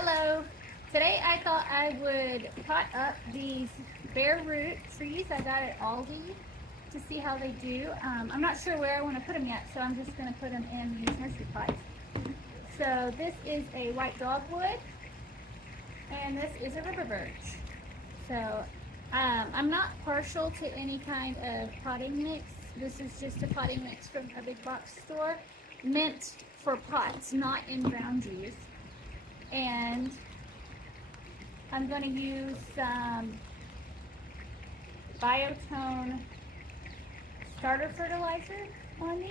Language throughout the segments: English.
Hello. Today I thought I would pot up these bare root trees I got at Aldi to see how they do. I'm not sure where I want to put them yet, so I'm just going to put them in these nursery pots. So this is a White Dogwood, and this is a River Birch. So I'm not partial to any kind of potting mix. This is just a potting mix from a big box store, meant for pots, not in ground use. And I'm going to use some Biotone starter fertilizer on these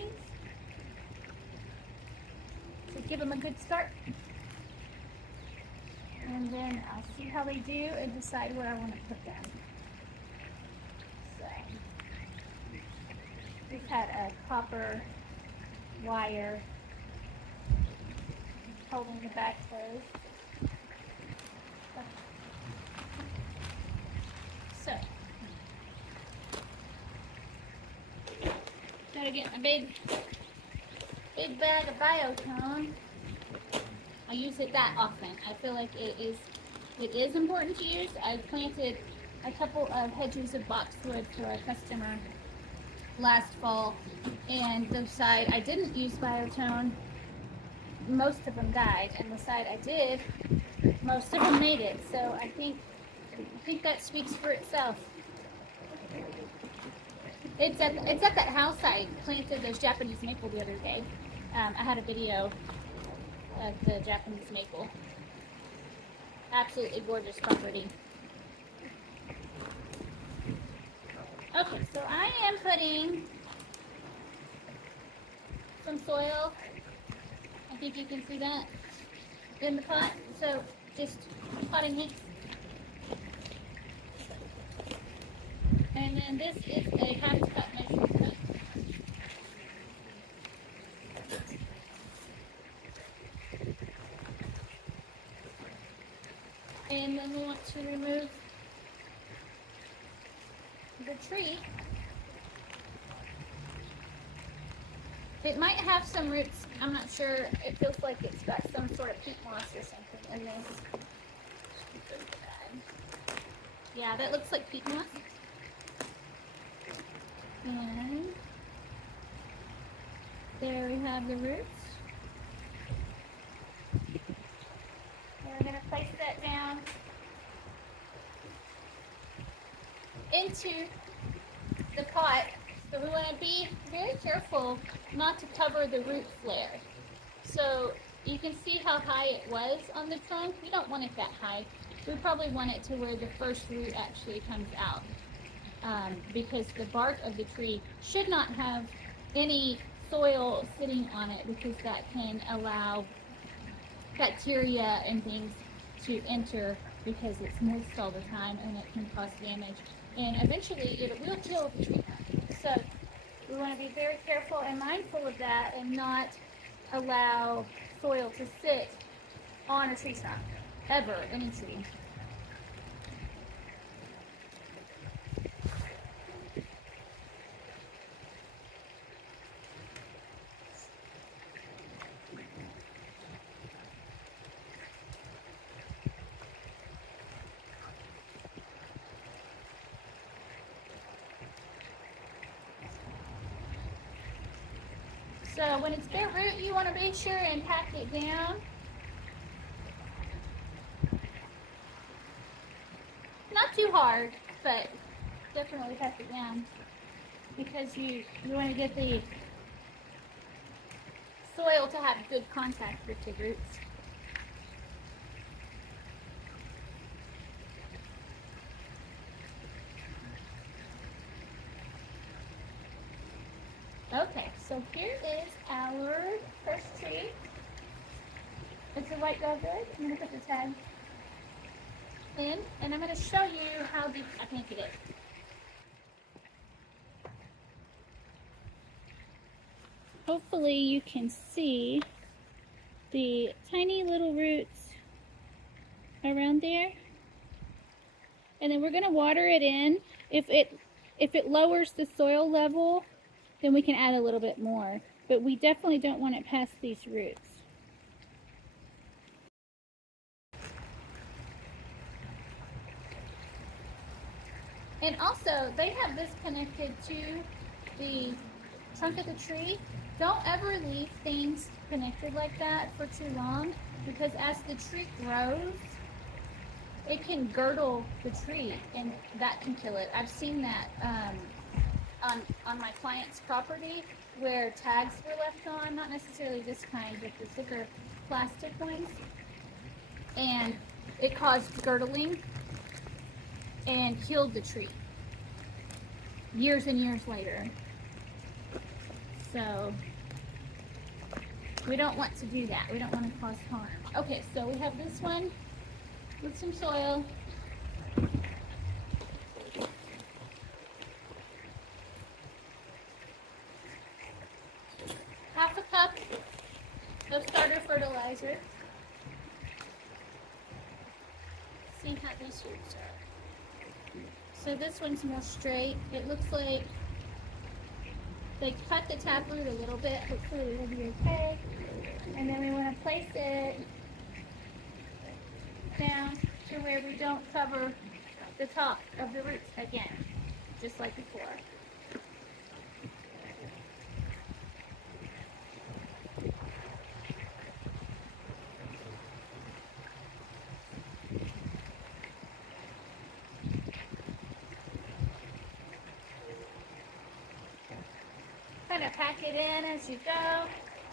to give them a good start. And then I'll see how they do and decide where I want to put them. So, we've had a copper wire holding the back closed. So, gotta get my big bag of Biotone. I use it that often. I feel like it is important to use. I planted a couple of hedges of boxwood for a customer last fall, and the side I didn't use Biotone, most of them died, and the side I did, most of them made it. So I think that speaks for itself. It's at that house I planted those Japanese maple the other day. I had a video of the Japanese maple. Absolutely gorgeous property. Okay, so I am putting some soil, I think you can see that, in the pot. So just potting mix. And then this is a half cup measuring cup. And then we want to remove the tree. It might have some roots, I'm not sure. It feels like it's got some sort of peat moss or something in this. Yeah, that looks like peat moss. And there we have the roots. We're going to place that down into the pot. So we want to be very careful not to cover the root flare. So you can see how high it was on the trunk. We don't want it that high. We probably want it to where the first root actually comes out. Because the bark of the tree should not have any soil sitting on it, because that can allow bacteria and things to enter because it's moist all the time, and it can cause damage, and eventually it will kill the tree. So we want to be very careful and mindful of that and not allow soil to sit on a tree trunk, ever, any tree. So when it's bare root, you want to be sure and pack it down. Not too hard, but definitely pack it down, because you want to get the soil to have good contact with the roots. Okay, so here is our first tree. It's a White Dogwood. I'm going to put the tag in, and I'm going to show you how deep I planted it. Hopefully you can see the tiny little roots around there. And then we're going to water it in. If it lowers the soil level, then we can add a little bit more. But we definitely don't want it past these roots. And also, they have this connected to the trunk of the tree. Don't ever leave things connected like that for too long, because as the tree grows, it can girdle the tree, and that can kill it. I've seen that on my client's property where tags were left on, not necessarily this kind, but the thicker plastic ones, and it caused girdling and killed the tree years and years later. So we don't want to do that. We don't want to cause harm. Okay, so we have this one with some soil. Half a cup of starter fertilizer. See how these roots are. So this one's more straight. It looks like they cut the taproot a little bit. Hopefully it'll be okay. And then we want to place it down to where we don't cover the top of the roots again, just like before. Kind of pack it in as you go.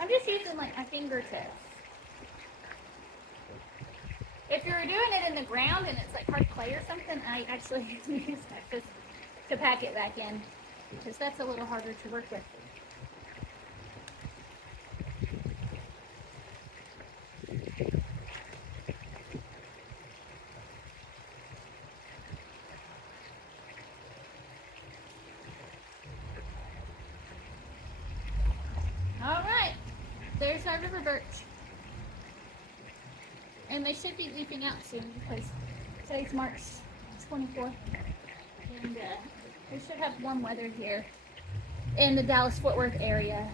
I'm just using like my fingertips. If you're doing it in the ground and it's like hard clay or something, I actually use my fist to pack it back in, because that's a little harder to work with. All right, there's our river birch. And they should be leafing out soon, because today's March 24th. And we should have warm weather here in the Dallas-Fort Worth area,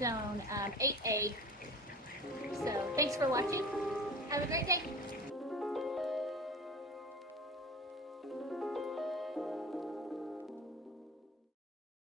zone 8A. So thanks for watching. Have a great day.